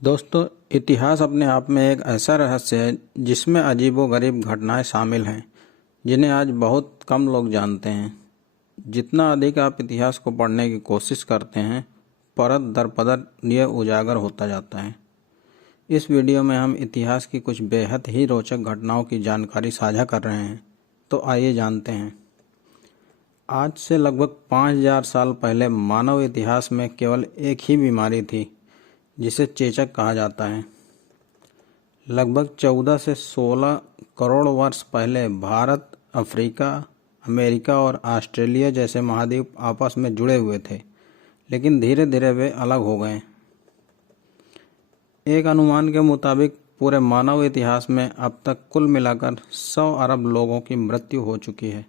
दोस्तों, इतिहास अपने आप में एक ऐसा रहस्य है जिसमें अजीबोगरीब घटनाएं शामिल हैं जिन्हें आज बहुत कम लोग जानते हैं। जितना अधिक आप इतिहास को पढ़ने की कोशिश करते हैं, परत दर परत यह उजागर होता जाता है। इस वीडियो में हम इतिहास की कुछ बेहद ही रोचक घटनाओं की जानकारी साझा कर रहे हैं। तो आइए जानते हैं। आज से लगभग 5000 साल पहले मानव इतिहास में केवल एक ही बीमारी थी जिसे चेचक कहा जाता है। लगभग 14 से 16 करोड़ वर्ष पहले भारत, अफ्रीका, अमेरिका और ऑस्ट्रेलिया जैसे महाद्वीप आपस में जुड़े हुए थे, लेकिन धीरे धीरे वे अलग हो गए। एक अनुमान के मुताबिक पूरे मानव इतिहास में अब तक कुल मिलाकर 100 अरब लोगों की मृत्यु हो चुकी है।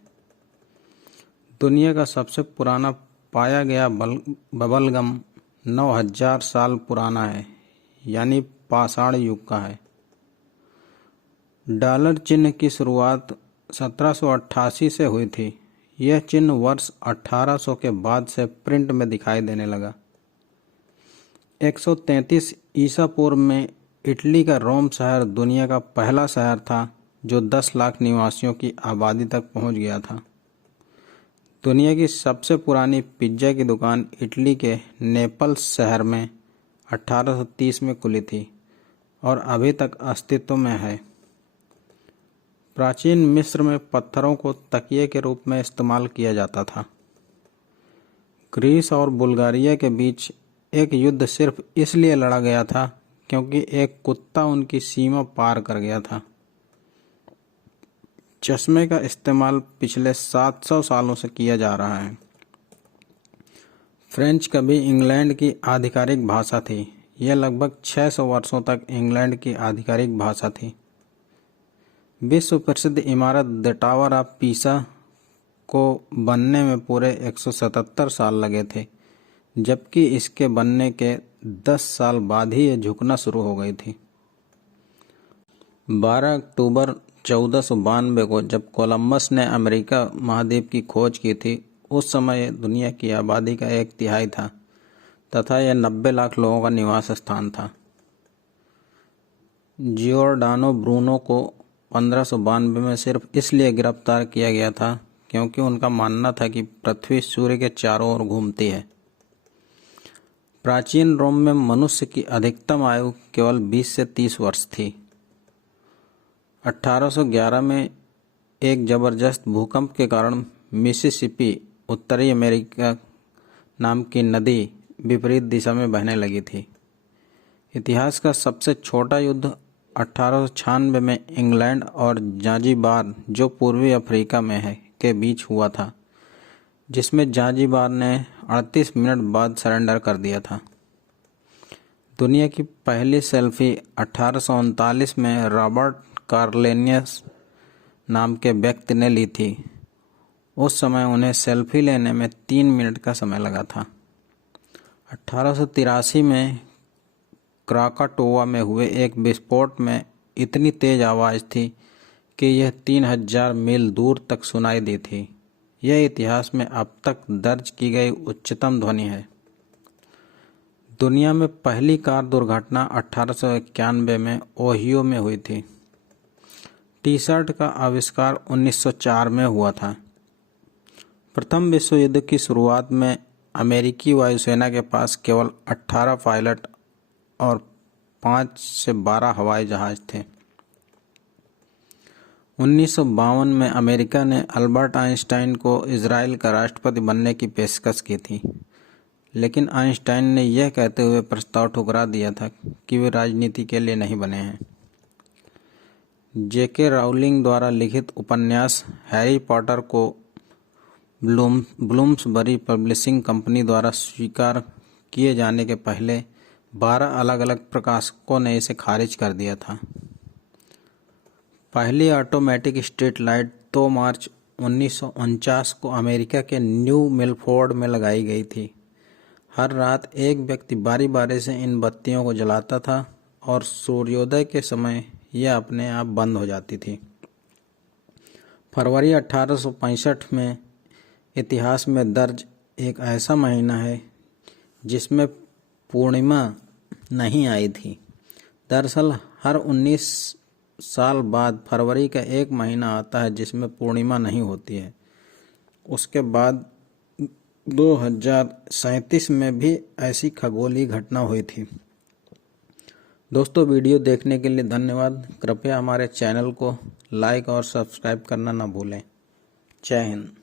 दुनिया का सबसे पुराना पाया गया बबलगम 9000 साल पुराना है, यानी पाषाण युग का है। डॉलर चिन्ह की शुरुआत 1788 से हुई थी। यह चिन्ह वर्ष 1800 के बाद से प्रिंट में दिखाई देने लगा। 133 ईसा पूर्व में इटली का रोम शहर दुनिया का पहला शहर था जो 10 लाख निवासियों की आबादी तक पहुंच गया था। दुनिया की सबसे पुरानी पिज्ज़ा की दुकान इटली के नेपल्स शहर में 1830 में खुली थी और अभी तक अस्तित्व में है। प्राचीन मिस्र में पत्थरों को तकिए के रूप में इस्तेमाल किया जाता था। ग्रीस और बुल्गारिया के बीच एक युद्ध सिर्फ इसलिए लड़ा गया था क्योंकि एक कुत्ता उनकी सीमा पार कर गया था। चश्मे का इस्तेमाल पिछले 700 सालों से किया जा रहा है। फ्रेंच कभी इंग्लैंड की आधिकारिक भाषा थी। यह लगभग 600 वर्षों तक इंग्लैंड की आधिकारिक भाषा थी। विश्व प्रसिद्ध इमारत द टावर ऑफ पीसा को बनने में पूरे 177 साल लगे थे, जबकि इसके बनने के 10 साल बाद ही यह झुकना शुरू हो गई थी। 12 अक्टूबर 1492 को जब कोलंबस ने अमेरिका महाद्वीप की खोज की थी, उस समय यह दुनिया की आबादी का 1/3 था तथा यह 90 लाख लोगों का निवास स्थान था। जियोर्डानो ब्रूनो को 1592 में सिर्फ इसलिए गिरफ्तार किया गया था क्योंकि उनका मानना था कि पृथ्वी सूर्य के चारों ओर घूमती है। प्राचीन रोम में मनुष्य की अधिकतम आयु केवल 20 से 30 वर्ष थी। 1811 में एक जबरदस्त भूकंप के कारण मिसिसिपी, उत्तरी अमेरिका नाम की नदी विपरीत दिशा में बहने लगी थी। इतिहास का सबसे छोटा युद्ध 1896 में इंग्लैंड और जांजीबार, जो पूर्वी अफ्रीका में है, के बीच हुआ था, जिसमें जांजीबार ने 38 मिनट बाद सरेंडर कर दिया था। दुनिया की पहली सेल्फी 1839 में रॉबर्ट कार्लेनियस नाम के व्यक्ति ने ली थी। उस समय उन्हें सेल्फी लेने में 3 मिनट का समय लगा था। 1883 में क्राकाटोआ में हुए एक विस्फोट में इतनी तेज आवाज़ थी कि यह 3000 मील दूर तक सुनाई दी थी। यह इतिहास में अब तक दर्ज की गई उच्चतम ध्वनि है। दुनिया में पहली कार दुर्घटना 1891 में ओहियो में हुई थी। टी शर्ट का आविष्कार 1904 में हुआ था। प्रथम विश्व युद्ध की शुरुआत में अमेरिकी वायुसेना के पास केवल 18 पायलट और 5 से 12 हवाई जहाज थे। 1952 में अमेरिका ने अल्बर्ट आइंस्टाइन को इजराइल का राष्ट्रपति बनने की पेशकश की थी, लेकिन आइंस्टाइन ने यह कहते हुए प्रस्ताव ठुकरा दिया था कि वे राजनीति के लिए नहीं बने हैं। जेके राउलिंग द्वारा लिखित उपन्यास हैरी पॉटर को ब्लूम्सबरी पब्लिशिंग कंपनी द्वारा स्वीकार किए जाने के पहले 12 अलग अलग प्रकाशकों ने इसे खारिज कर दिया था। पहली ऑटोमेटिक स्ट्रीट लाइट 2 मार्च 1949 को अमेरिका के न्यू मिलफोर्ड में लगाई गई थी। हर रात एक व्यक्ति बारी बारी से इन बत्तियों को जलाता था और सूर्योदय के समय यह अपने आप बंद हो जाती थी। फरवरी 1865 में इतिहास में दर्ज एक ऐसा महीना है जिसमें पूर्णिमा नहीं आई थी। दरअसल हर 19 साल बाद फरवरी का एक महीना आता है जिसमें पूर्णिमा नहीं होती है। उसके बाद 2037 में भी ऐसी खगोलीय घटना हुई थी। दोस्तों, वीडियो देखने के लिए धन्यवाद। कृपया हमारे चैनल को लाइक और सब्सक्राइब करना न भूलें। जय हिंद।